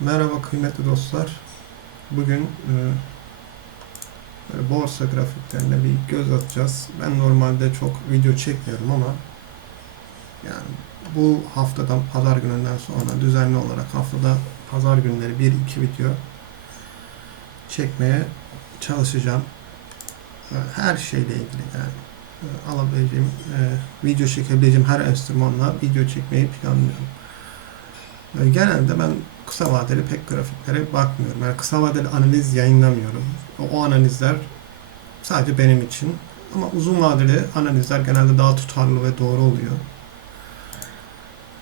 Merhaba kıymetli dostlar. Bugün e, borsa grafiklerine bir göz atacağız. Ben normalde çok video çekmiyorum ama yani bu haftadan pazar gününden sonra düzenli olarak haftada pazar günleri 1-2 video çekmeye çalışacağım. E, Her şeyle ilgili yani e, alabileceğim, e, video çekebileceğim her enstrümanla video çekmeyi planlıyorum. E, Genelde ben kısa vadeli pek grafiklere bakmıyorum. Yani kısa vadeli analiz yayınlamıyorum. O, analizler sadece benim için. Ama uzun vadeli analizler genelde daha tutarlı ve doğru oluyor.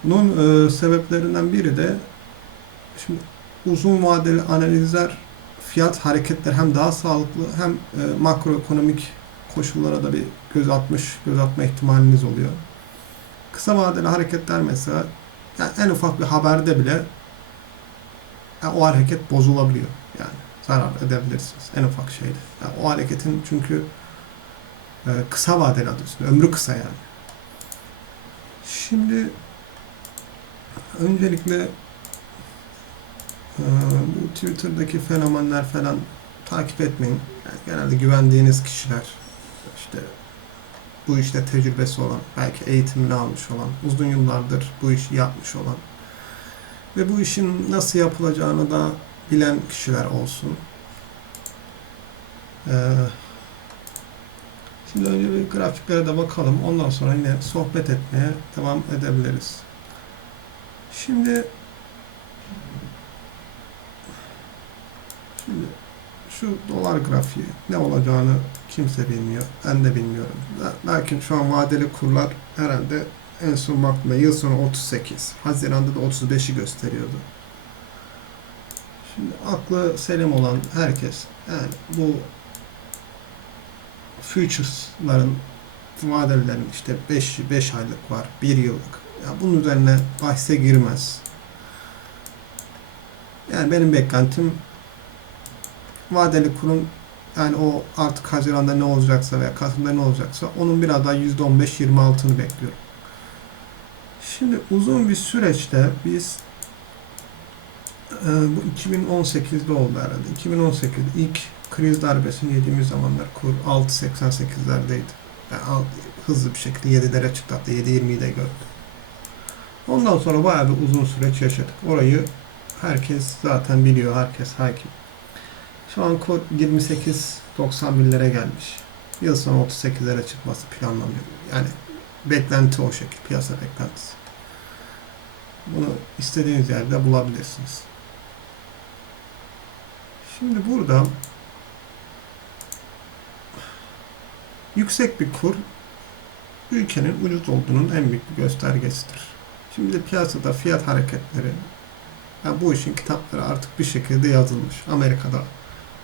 Bunun e, sebeplerinden biri de şimdi uzun vadeli analizler fiyat hareketler hem daha sağlıklı hem e, makroekonomik koşullara da bir göz atmış, göz atma ihtimaliniz oluyor. Kısa vadeli hareketler mesela yani en ufak bir haberde bile yani o hareket bozulabiliyor. Yani zarar edebilirsiniz en ufak şeyde. Yani o hareketin çünkü e, kısa vadeli adı üstünde. Ömrü kısa yani. Şimdi öncelikle e, bu Twitter'daki fenomenler falan takip etmeyin. Yani genelde güvendiğiniz kişiler işte bu işte tecrübesi olan, belki eğitimini almış olan, uzun yıllardır bu işi yapmış olan ve bu işin nasıl yapılacağını da bilen kişiler olsun. Ee, şimdi önce bir grafiklere de bakalım. Ondan sonra yine sohbet etmeye devam edebiliriz. Şimdi şimdi şu dolar grafiği ne olacağını kimse bilmiyor. Ben de bilmiyorum. Lakin şu an vadeli kurlar herhalde en son baktığımda yıl sonu 38. Haziran'da da 35'i gösteriyordu. Şimdi aklı selim olan herkes yani bu futures'ların vadelerin işte 5 5 aylık var, 1 yıllık. Ya bunun üzerine bahse girmez. Yani benim beklentim vadeli kurun yani o artık Haziran'da ne olacaksa veya Kasım'da ne olacaksa onun biraz daha %15-26'ını bekliyorum. Şimdi uzun bir süreçte biz bu 2018'de oldu herhalde. 2018 ilk kriz darbesini yediğimiz zamanlar kur 6.88'lerdeydi. Yani hızlı bir şekilde 7'lere çıktı hatta 7.20'yi de gördü. Ondan sonra bayağı bir uzun süreç yaşadık. Orayı herkes zaten biliyor, herkes hakim. Şu an kur 28.91'lere gelmiş. Yıl sonu 38'lere çıkması planlanıyor. Yani beklenti o şekil, piyasa beklentisi. Bunu istediğiniz yerde bulabilirsiniz. Şimdi burada yüksek bir kur ülkenin ucuz olduğunun en büyük bir göstergesidir. Şimdi piyasada fiyat hareketleri yani bu işin kitapları artık bir şekilde yazılmış. Amerika'da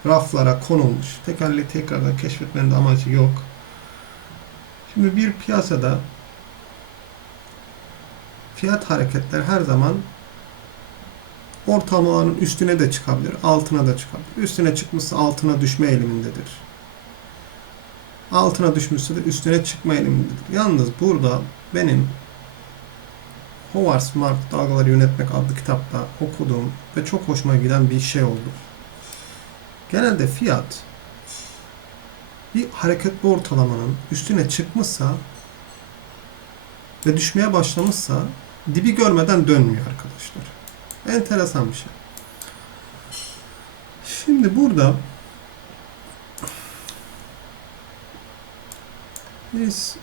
raflara konulmuş. Tekerleği tekrardan keşfetmenin de amacı yok. Şimdi bir piyasada fiyat hareketler her zaman ortalamaların üstüne de çıkabilir, altına da çıkabilir. Üstüne çıkmışsa altına düşme eğilimindedir. Altına düşmüşse de üstüne çıkma eğilimindedir. Yalnız burada benim Howard Smart Dalgaları Yönetmek adlı kitapta okuduğum ve çok hoşuma giden bir şey oldu. Genelde fiyat bir hareketli ortalamanın üstüne çıkmışsa ve düşmeye başlamışsa dibi görmeden dönmüyor arkadaşlar. Enteresan bir şey. Şimdi burada biz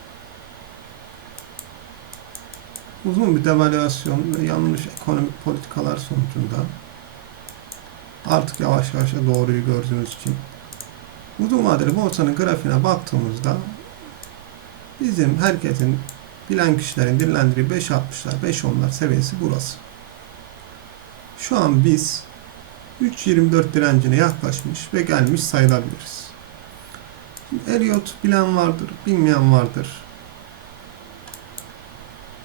uzun bir devalüasyon ve yanlış ekonomik politikalar sonucunda artık yavaş yavaş doğruyu gördüğümüz için uzun vadeli borsanın grafiğine baktığımızda bizim herkesin bilen kişilerin dillendirdiği 5.60'lar 5.10'lar seviyesi burası. Şu an biz 3.24 direncine yaklaşmış ve gelmiş sayılabiliriz. Elliot bilen vardır, bilmeyen vardır.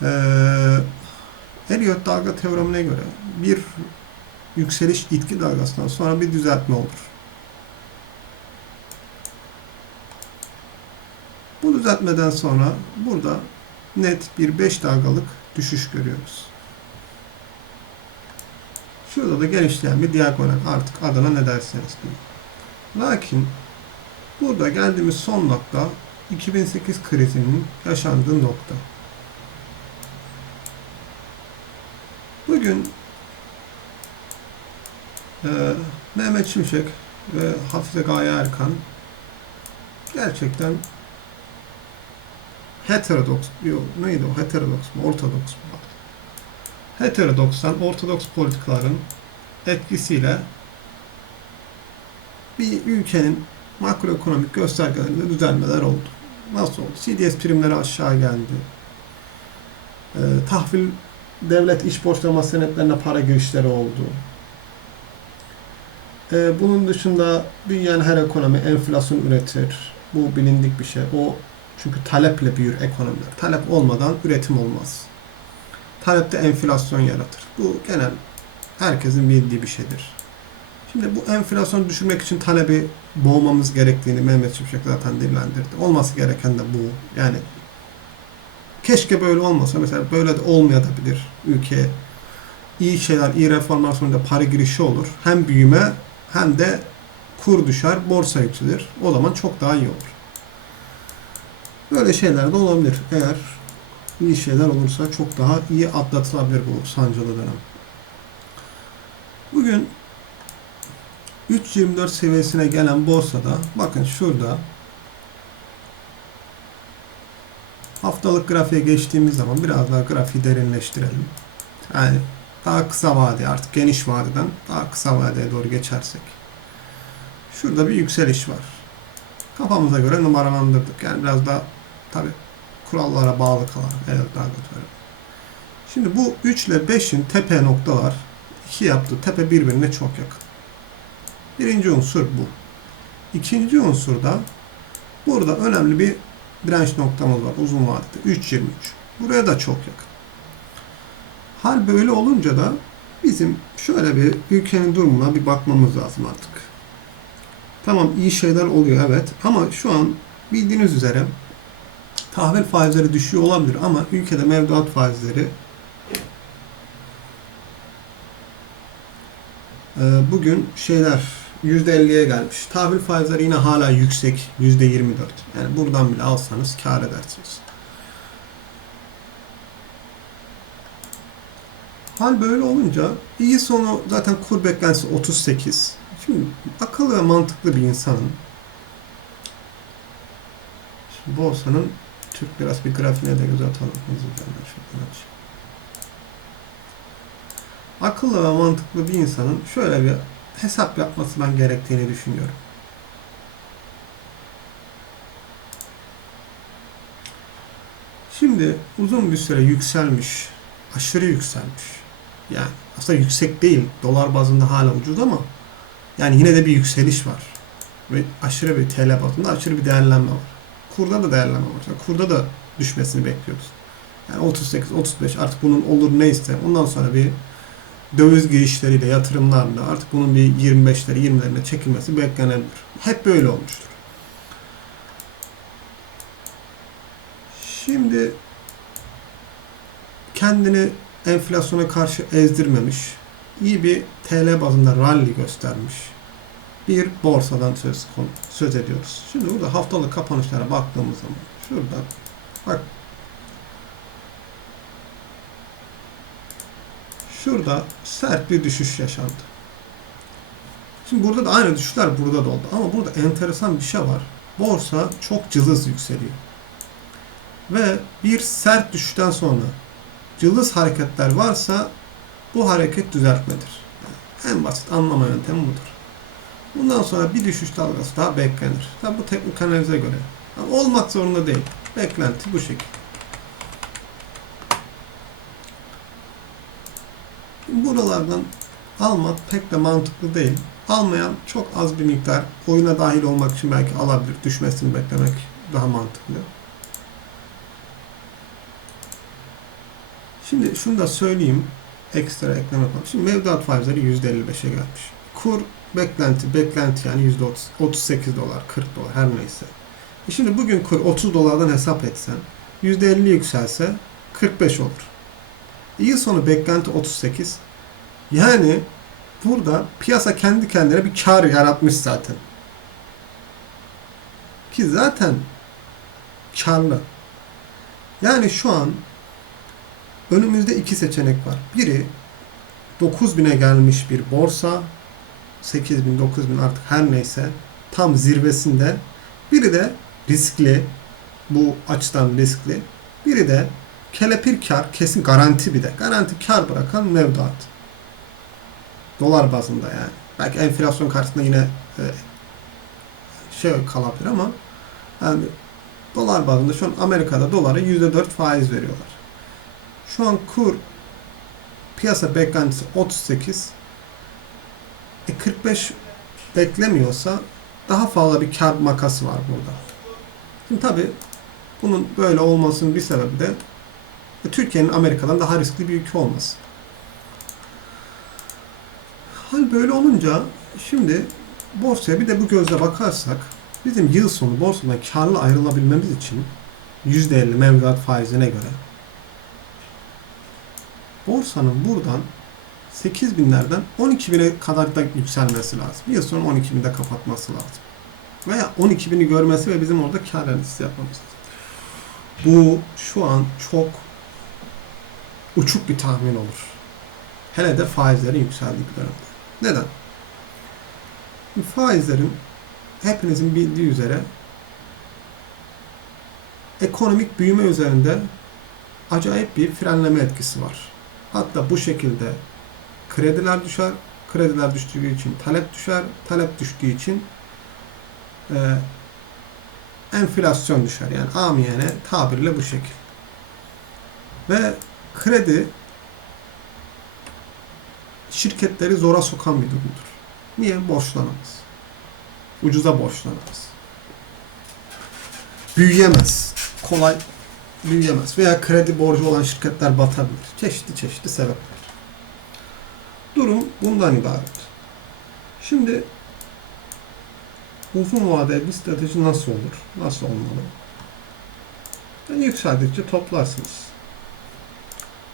Ee, Elliot dalga teoremine göre bir yükseliş itki dalgasından sonra bir düzeltme olur. Düzeltmeden sonra burada net bir 5 dalgalık düşüş görüyoruz. Şurada da genişleyen bir diagonal artık adına ne derseniz deyin. Lakin burada geldiğimiz son nokta 2008 krizinin yaşandığı nokta. Bugün e, Mehmet Şimşek ve Hafize Gaye Erkan gerçekten heterodoks, yok neydi o heterodoks mu ortodoks mu? Heterodokstan ortodoks politikaların etkisiyle bir ülkenin makroekonomik göstergelerinde düzelmeler oldu. Nasıl oldu? CDS primleri aşağı geldi. Ee, tahvil devlet iş borçlama senetlerine para girişleri oldu. Ee, bunun dışında büyüyen her ekonomi enflasyon üretir. Bu bilindik bir şey. O çünkü taleple büyür ekonomiler. Talep olmadan üretim olmaz. Talep de enflasyon yaratır. Bu genel herkesin bildiği bir şeydir. Şimdi bu enflasyonu düşürmek için talebi boğmamız gerektiğini Mehmet Şimşek zaten dillendirdi. Olması gereken de bu. Yani keşke böyle olmasa. Mesela böyle de olmayabilir ülkeye. iyi şeyler, iyi reformlar sonunda para girişi olur. Hem büyüme hem de kur düşer, borsa yükselir. O zaman çok daha iyi olur. Böyle şeyler de olabilir. Eğer iyi şeyler olursa çok daha iyi atlatılabilir bu sancılı dönem. Bugün 3.24 seviyesine gelen borsada bakın şurada haftalık grafiğe geçtiğimiz zaman biraz daha grafiği derinleştirelim. Yani daha kısa vade artık geniş vadeden daha kısa vadeye doğru geçersek. Şurada bir yükseliş var. Kafamıza göre numaralandırdık. Yani biraz daha tabi kurallara bağlı kalan daha kötü. Şimdi bu 3 ile 5'in tepe noktalar 2 yaptığı tepe birbirine çok yakın. Birinci unsur bu. İkinci unsur da burada önemli bir direnç noktamız var uzun vadede 3.23. Buraya da çok yakın. Hal böyle olunca da bizim şöyle bir ülkenin durumuna bir bakmamız lazım artık. Tamam iyi şeyler oluyor evet ama şu an bildiğiniz üzere tahvil faizleri düşüyor olabilir ama ülkede mevduat faizleri e, bugün şeyler %50'ye gelmiş. Tahvil faizleri yine hala yüksek. %24. Yani buradan bile alsanız kar edersiniz. Hal böyle olunca iyi sonu zaten kur beklentisi 38. Şimdi akıllı ve mantıklı bir insanın borsanın Türk lirası bir grafiğine de göz atalım. Şuradan açayım. Akıllı ve mantıklı bir insanın şöyle bir hesap yapması ben gerektiğini düşünüyorum. Şimdi uzun bir süre yükselmiş, aşırı yükselmiş. Yani aslında yüksek değil, dolar bazında hala ucuz ama yani yine de bir yükseliş var. Ve aşırı bir TL bazında aşırı bir değerlenme var. Kurda da değerlenme var. Yani kurda da düşmesini bekliyoruz. Yani 38, 35 artık bunun olur neyse ondan sonra bir döviz girişleriyle, yatırımlarla artık bunun bir 25'leri, 20'lerine çekilmesi beklenebilir. Hep böyle olmuştur. Şimdi kendini enflasyona karşı ezdirmemiş, iyi bir TL bazında rally göstermiş bir borsadan söz konu, söz ediyoruz. Şimdi burada haftalık kapanışlara baktığımız zaman şurada bak şurada sert bir düşüş yaşandı. Şimdi burada da aynı düşüşler burada da oldu. Ama burada enteresan bir şey var. Borsa çok cılız yükseliyor. Ve bir sert düşüşten sonra cılız hareketler varsa bu hareket düzeltmedir. Yani en basit anlama yöntemi budur. Bundan sonra bir düşüş dalgası daha beklenir. Tabi bu teknik analize göre. Ama olmak zorunda değil. Beklenti bu şekilde. Buralardan almak pek de mantıklı değil. Almayan çok az bir miktar oyuna dahil olmak için belki alabilir. Düşmesini beklemek daha mantıklı. Şimdi şunu da söyleyeyim. Ekstra ekleme yapalım. Şimdi mevduat faizleri %55'e gelmiş. Kur beklenti, beklenti yani %30, 38 dolar, 40 dolar her neyse. E şimdi bugün kur 30 dolardan hesap etsen %50 yükselse 45 olur. Yıl sonu beklenti 38. Yani burada piyasa kendi kendine bir kar yaratmış zaten. Ki zaten karlı. Yani şu an önümüzde iki seçenek var. Biri 9000'e gelmiş bir borsa 8000 9000 artık her neyse tam zirvesinde. Biri de riskli bu açıdan riskli. Biri de kelepir kar kesin garanti bir de. Garanti kar bırakan mevduat. Dolar bazında yani. Belki enflasyon karşısında yine e, şey kalabilir ama yani dolar bazında şu an Amerika'da dolara %4 faiz veriyorlar. Şu an kur piyasa beklentisi 38 e 45 beklemiyorsa daha fazla bir kar makası var burada. Şimdi tabi bunun böyle olmasının bir sebebi de e, Türkiye'nin Amerika'dan daha riskli bir ülke olması. Hal böyle olunca şimdi borsaya bir de bu gözle bakarsak bizim yıl sonu borsadan karlı ayrılabilmemiz için %50 mevduat faizine göre borsanın buradan 8 binlerden 12 bine kadar da yükselmesi lazım. Yıl sonu 12 binde kapatması lazım. Veya 12 bini görmesi ve bizim orada kar analizi yapmamız lazım. Bu şu an çok uçuk bir tahmin olur. Hele de faizlerin yükseldiği bir dönemde. Neden? Faizlerin hepinizin bildiği üzere ekonomik büyüme üzerinde acayip bir frenleme etkisi var. Hatta bu şekilde krediler düşer, krediler düştüğü için talep düşer, talep düştüğü için e, enflasyon düşer. Yani amiyane tabirle bu şekil. Ve kredi şirketleri zora sokan bir durumdur. Niye? Borçlanamaz. Ucuza borçlanamaz. Büyüyemez. Kolay büyüyemez. Veya kredi borcu olan şirketler batabilir. Çeşitli çeşitli sebepler. Bundan ibaret. Şimdi uzun vadeli bir strateji nasıl olur? Nasıl olmalı? Yani yükseldikçe toplarsınız.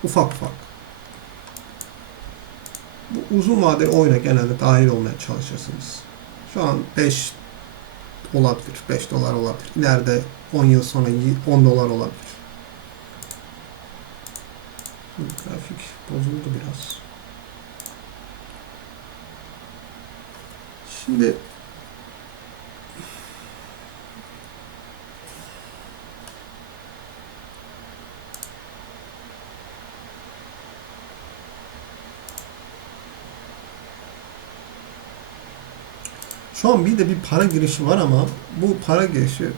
Ufak ufak. Bu uzun vadeli oyuna genelde dahil olmaya çalışırsınız. Şu an 5 olabilir, 5 dolar olabilir. İleride 10 yıl sonra 10 dolar olabilir. Grafik bozuldu biraz. Şimdi Şu an bir de bir para girişi var ama bu para girişi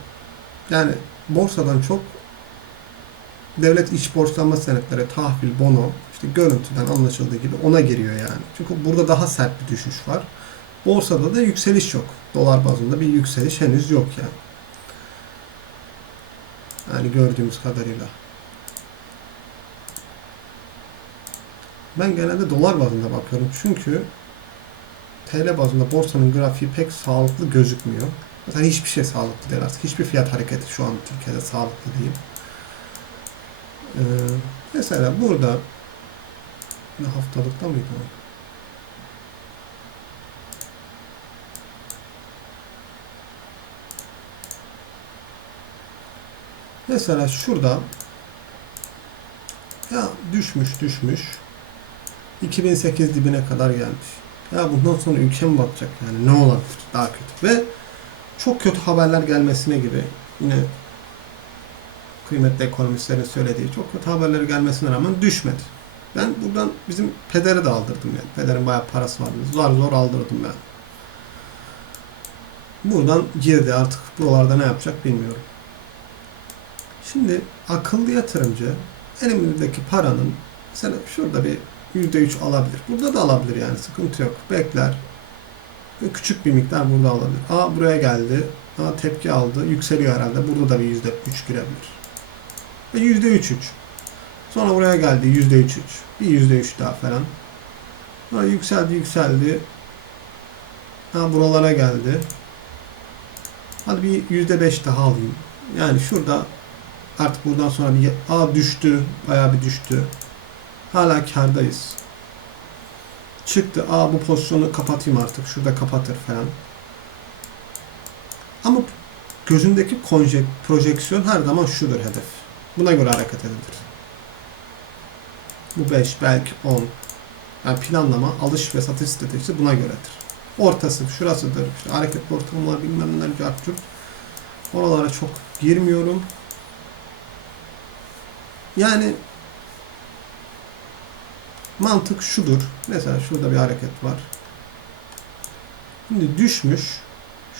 yani borsadan çok devlet iç borçlanma senetleri, tahvil, bono, işte görüntüden anlaşıldığı gibi ona giriyor yani. Çünkü burada daha sert bir düşüş var. Borsada da yükseliş yok. Dolar bazında bir yükseliş henüz yok yani. Yani gördüğümüz kadarıyla. Ben genelde dolar bazında bakıyorum. Çünkü TL bazında borsanın grafiği pek sağlıklı gözükmüyor. Mesela hiçbir şey sağlıklı değil artık. Hiçbir fiyat hareketi şu an Türkiye'de sağlıklı değil. Ee, mesela burada ne haftalıkta mıydı? Mesela şurada ya düşmüş düşmüş 2008 dibine kadar gelmiş. Ya bundan sonra ülke mi batacak yani ne olabilir daha kötü ve çok kötü haberler gelmesine gibi yine kıymetli ekonomistlerin söylediği çok kötü haberleri gelmesine rağmen düşmedi. Ben buradan bizim pederi de aldırdım yani. Pederin bayağı parası vardı. Zor zor aldırdım ben. Buradan girdi artık buralarda ne yapacak bilmiyorum. Şimdi akıllı yatırımcı elimizdeki paranın mesela şurada bir %3 alabilir. Burada da alabilir yani sıkıntı yok. Bekler. Ve küçük bir miktar burada alabilir. Aa buraya geldi. Aa tepki aldı. Yükseliyor herhalde. Burada da bir %3 girebilir. Ve %3 3. Sonra buraya geldi %3 3. Bir %3 daha falan. Sonra yükseldi yükseldi. Ha buralara geldi. Hadi bir %5 daha alayım. Yani şurada artık buradan sonra bir A düştü. Bayağı bir düştü. Hala kardayız. çıktı. Aa bu pozisyonu kapatayım artık. Şurada kapatır falan. Ama gözündeki konjek, projeksiyon her zaman şudur hedef. Buna göre hareket edilir. Bu 5 belki 10. Yani planlama, alış ve satış stratejisi buna göredir. Ortası şurasıdır. İşte hareketli ortalamalar bilmem neler cart Oralara çok girmiyorum. Yani mantık şudur. Mesela şurada bir hareket var. Şimdi düşmüş.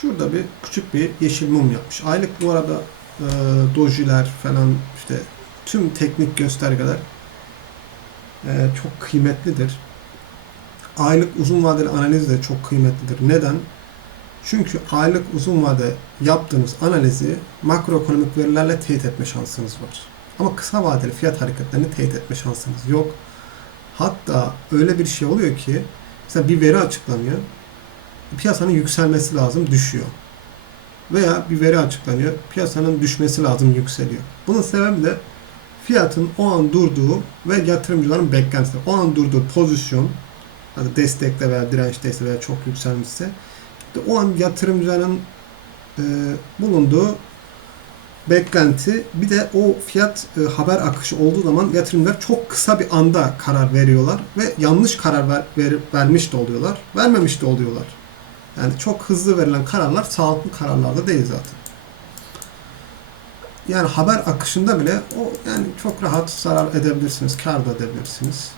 Şurada bir küçük bir yeşil mum yapmış. Aylık bu arada e, dojiler falan işte tüm teknik göstergeler e, çok kıymetlidir. Aylık uzun vadeli analiz de çok kıymetlidir. Neden? Çünkü aylık uzun vade yaptığınız analizi makroekonomik verilerle teyit etme şansınız var. Ama kısa vadeli fiyat hareketlerini teyit etme şansınız yok. Hatta öyle bir şey oluyor ki mesela bir veri açıklanıyor. Piyasanın yükselmesi lazım düşüyor. Veya bir veri açıklanıyor. Piyasanın düşmesi lazım yükseliyor. Bunun sebebi de fiyatın o an durduğu ve yatırımcıların beklentisi. O an durduğu pozisyon hani destekte veya dirençteyse veya çok yükselmişse o an yatırımcının e, bulunduğu beklenti bir de o fiyat e, haber akışı olduğu zaman yatırımcılar çok kısa bir anda karar veriyorlar ve yanlış karar ver, ver, vermiş de oluyorlar, vermemiş de oluyorlar. Yani çok hızlı verilen kararlar sağlıklı kararlar da değil zaten. Yani haber akışında bile o yani çok rahat zarar edebilirsiniz, kar da edebilirsiniz.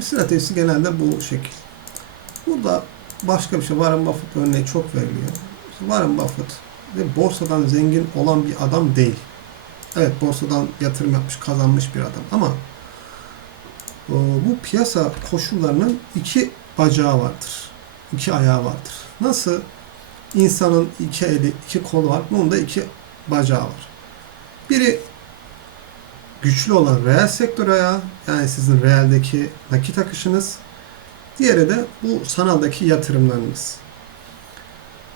Stratejisi genelde bu şekil. Burada başka bir şey. Warren Buffett örneği çok veriliyor. Warren Buffett ve borsadan zengin olan bir adam değil. Evet borsadan yatırım yapmış, kazanmış bir adam ama e, bu piyasa koşullarının iki bacağı vardır. iki ayağı vardır. Nasıl insanın iki eli, iki kolu var. Bunun da iki bacağı var. Biri güçlü olan reel sektör ayağı yani sizin reeldeki nakit akışınız. Diğeri de bu sanaldaki yatırımlarınız.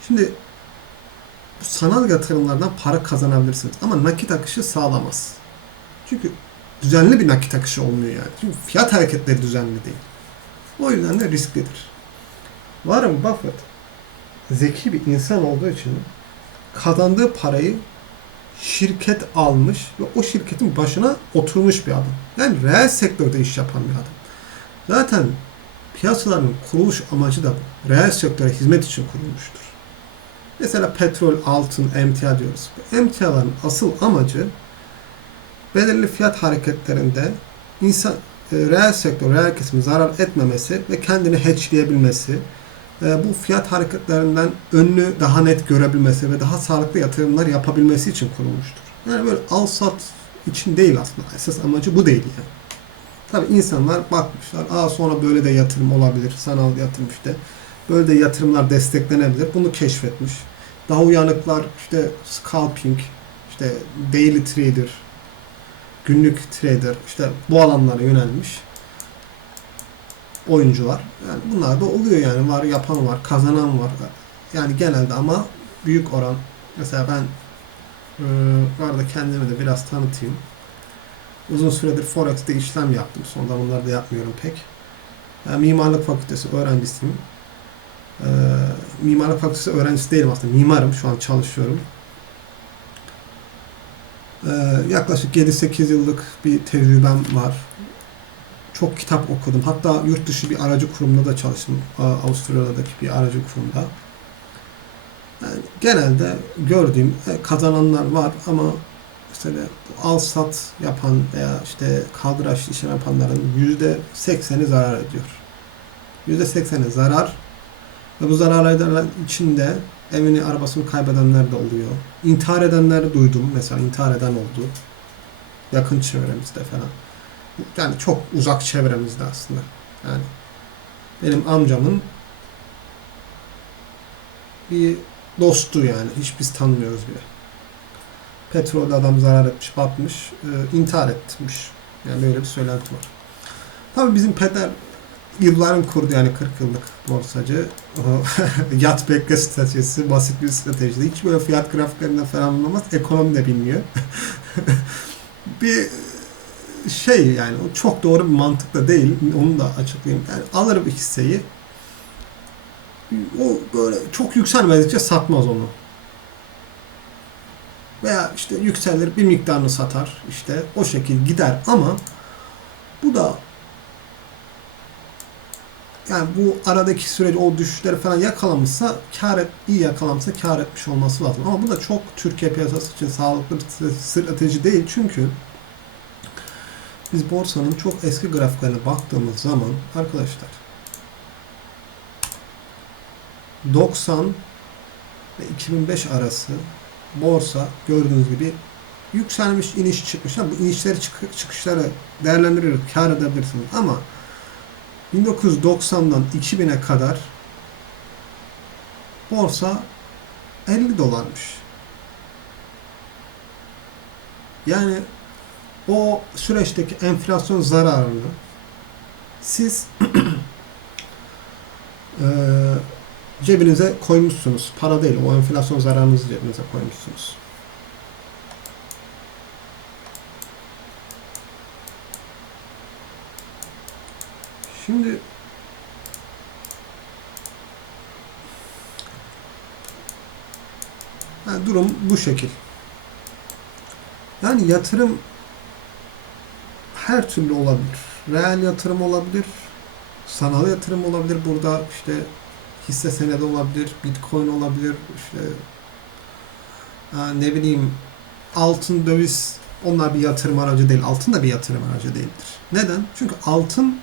Şimdi sanal yatırımlardan para kazanabilirsiniz ama nakit akışı sağlamaz. Çünkü düzenli bir nakit akışı olmuyor yani. Çünkü fiyat hareketleri düzenli değil. O yüzden de risklidir. Warren Buffett zeki bir insan olduğu için kazandığı parayı şirket almış ve o şirketin başına oturmuş bir adam. Yani reel sektörde iş yapan bir adam. Zaten piyasaların kuruluş amacı da bu. Reel sektöre hizmet için kurulmuştur. Mesela petrol, altın, emtia diyoruz. Bu emtiaların asıl amacı belirli fiyat hareketlerinde insan e, reel sektör, reel kesimin zarar etmemesi ve kendini hedgeleyebilmesi, e, bu fiyat hareketlerinden önünü daha net görebilmesi ve daha sağlıklı yatırımlar yapabilmesi için kurulmuştur. Yani böyle al sat için değil aslında. Esas amacı bu değil yani. Tabi insanlar bakmışlar. Aa sonra böyle de yatırım olabilir. Sanal yatırım işte. Böyle de yatırımlar desteklenebilir. Bunu keşfetmiş. Daha uyanıklar işte scalping, işte daily trader, günlük trader işte bu alanlara yönelmiş oyuncular. Yani bunlar da oluyor yani. Var yapan var, kazanan var. Yani genelde ama büyük oran. Mesela ben e, kendimi de biraz tanıtayım. Uzun süredir Forex'te işlem yaptım. Son zamanlarda yapmıyorum pek. Yani mimarlık fakültesi öğrencisiyim. Ee, mimarlık fakültesi öğrencisi değilim aslında. Mimarım. Şu an çalışıyorum. Ee, yaklaşık 7-8 yıllık bir tecrübem var. Çok kitap okudum. Hatta yurt dışı bir aracı kurumda da çalıştım. Avustralya'daki bir aracı kurumda. Yani genelde gördüğüm e, kazananlar var ama mesela al sat yapan veya işte kaldıraçlı işlem yapanların yüzde sekseni zarar ediyor. Yüzde sekseni zarar ve bu zararlar içinde evini arabasını kaybedenler de oluyor. İntihar edenleri duydum. Mesela intihar eden oldu. Yakın çevremizde falan. Yani çok uzak çevremizde aslında. Yani benim amcamın bir dostu yani. Hiç biz tanımıyoruz bile. Petrolde adam zarar etmiş, batmış, e, intihar etmiş. Yani böyle bir söylenti var. Tabii bizim peder yılların kurdu yani 40 yıllık borsacı. Yat bekle stratejisi, basit bir strateji. Hiç böyle fiyat grafiklerinden falan anlamaz. Ekonomi de bilmiyor. bir şey yani o çok doğru bir mantık da değil. Onu da açıklayayım. Yani alır bir hisseyi. O böyle çok yükselmedikçe satmaz onu. Veya işte yükselir bir miktarını satar. işte o şekil gider ama bu da yani bu aradaki süreci o düşüşleri falan yakalamışsa kar et, iyi yakalamışsa kar etmiş olması lazım. Ama bu da çok Türkiye piyasası için sağlıklı bir strateji değil. Çünkü biz borsanın çok eski grafiklerine baktığımız zaman arkadaşlar 90 ve 2005 arası borsa gördüğünüz gibi yükselmiş iniş çıkmış. Bu inişleri çık- çıkışları değerlendirerek kar edebilirsiniz ama 1990'dan 2000'e kadar borsa 50 dolarmış. Yani o süreçteki enflasyon zararını siz eee, cebinize koymuşsunuz. Para değil, o enflasyon zararınızı cebinize koymuşsunuz. Şimdi yani durum bu şekil. Yani yatırım her türlü olabilir. Reel yatırım olabilir, sanal yatırım olabilir. Burada işte hisse senedi olabilir, bitcoin olabilir, işte ne bileyim altın, döviz onlar bir yatırım aracı değil. Altın da bir yatırım aracı değildir. Neden? Çünkü altın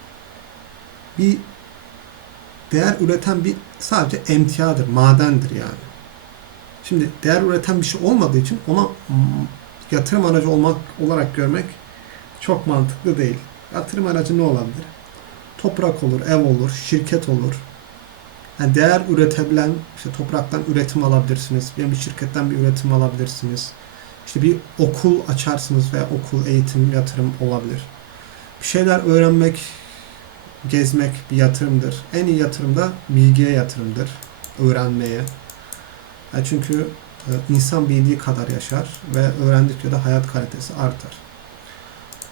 bir değer üreten bir sadece emtiadır, madendir yani. Şimdi değer üreten bir şey olmadığı için ona yatırım aracı olmak olarak görmek çok mantıklı değil. Yatırım aracı ne olabilir? Toprak olur, ev olur, şirket olur. Yani değer üretebilen, işte topraktan üretim alabilirsiniz. Bir şirketten bir üretim alabilirsiniz. İşte bir okul açarsınız veya okul, eğitim, yatırım olabilir. Bir şeyler öğrenmek, gezmek bir yatırımdır. En iyi yatırım da bilgiye yatırımdır. Öğrenmeye. Yani çünkü e, insan bildiği kadar yaşar ve öğrendikçe de hayat kalitesi artar.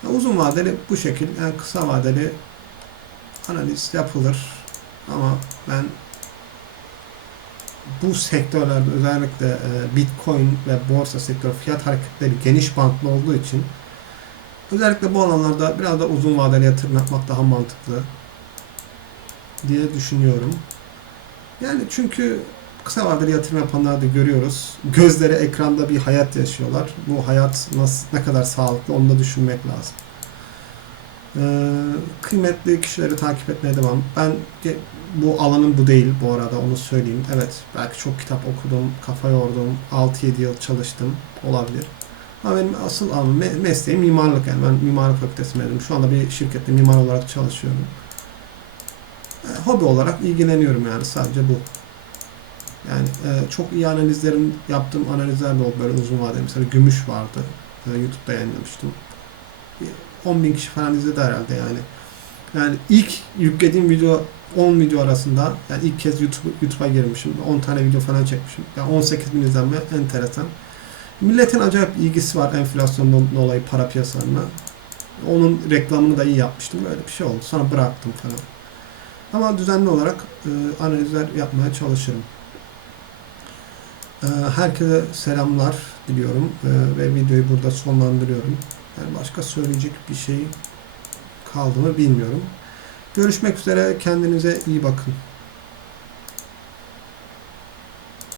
Yani uzun vadeli bu şekil, yani kısa vadeli analiz yapılır. Ama ben bu sektörlerde özellikle e, Bitcoin ve borsa sektörü fiyat hareketleri geniş bantlı olduğu için özellikle bu alanlarda biraz da uzun vadeli yatırım yapmak daha mantıklı diye düşünüyorum. Yani çünkü kısa vadeli yatırım yapanları da görüyoruz. Gözleri ekranda bir hayat yaşıyorlar. Bu hayat nasıl ne kadar sağlıklı onu da düşünmek lazım. Ee, kıymetli kişileri takip etmeye devam. Ben bu alanım bu değil bu arada onu söyleyeyim. Evet belki çok kitap okudum, kafa yordum, 6-7 yıl çalıştım olabilir. Ama benim asıl alanım, me- mesleğim mimarlık yani ben mimarlık fakültesi mezunuyum. Şu anda bir şirkette mimar olarak çalışıyorum. E, hobi olarak ilgileniyorum yani sadece bu. Yani e, çok iyi analizlerim, yaptığım analizler de oldu böyle uzun vadeli. Mesela Gümüş vardı. E, YouTube'da yayınlamıştım. Bir 10 bin kişi falan izledi herhalde yani. Yani ilk yüklediğim video 10 video arasında yani ilk kez YouTube, YouTube'a girmişim. 10 tane video falan çekmişim. Yani 18 bin izlenme enteresan. Milletin acayip ilgisi var enflasyondan dolayı para piyasalarına. Onun reklamını da iyi yapmıştım. Böyle bir şey oldu. Sonra bıraktım falan. Ama düzenli olarak e, analizler yapmaya çalışırım. E, herkese selamlar diliyorum e, ve videoyu burada sonlandırıyorum. Yani başka söyleyecek bir şey kaldı mı bilmiyorum. Görüşmek üzere. Kendinize iyi bakın.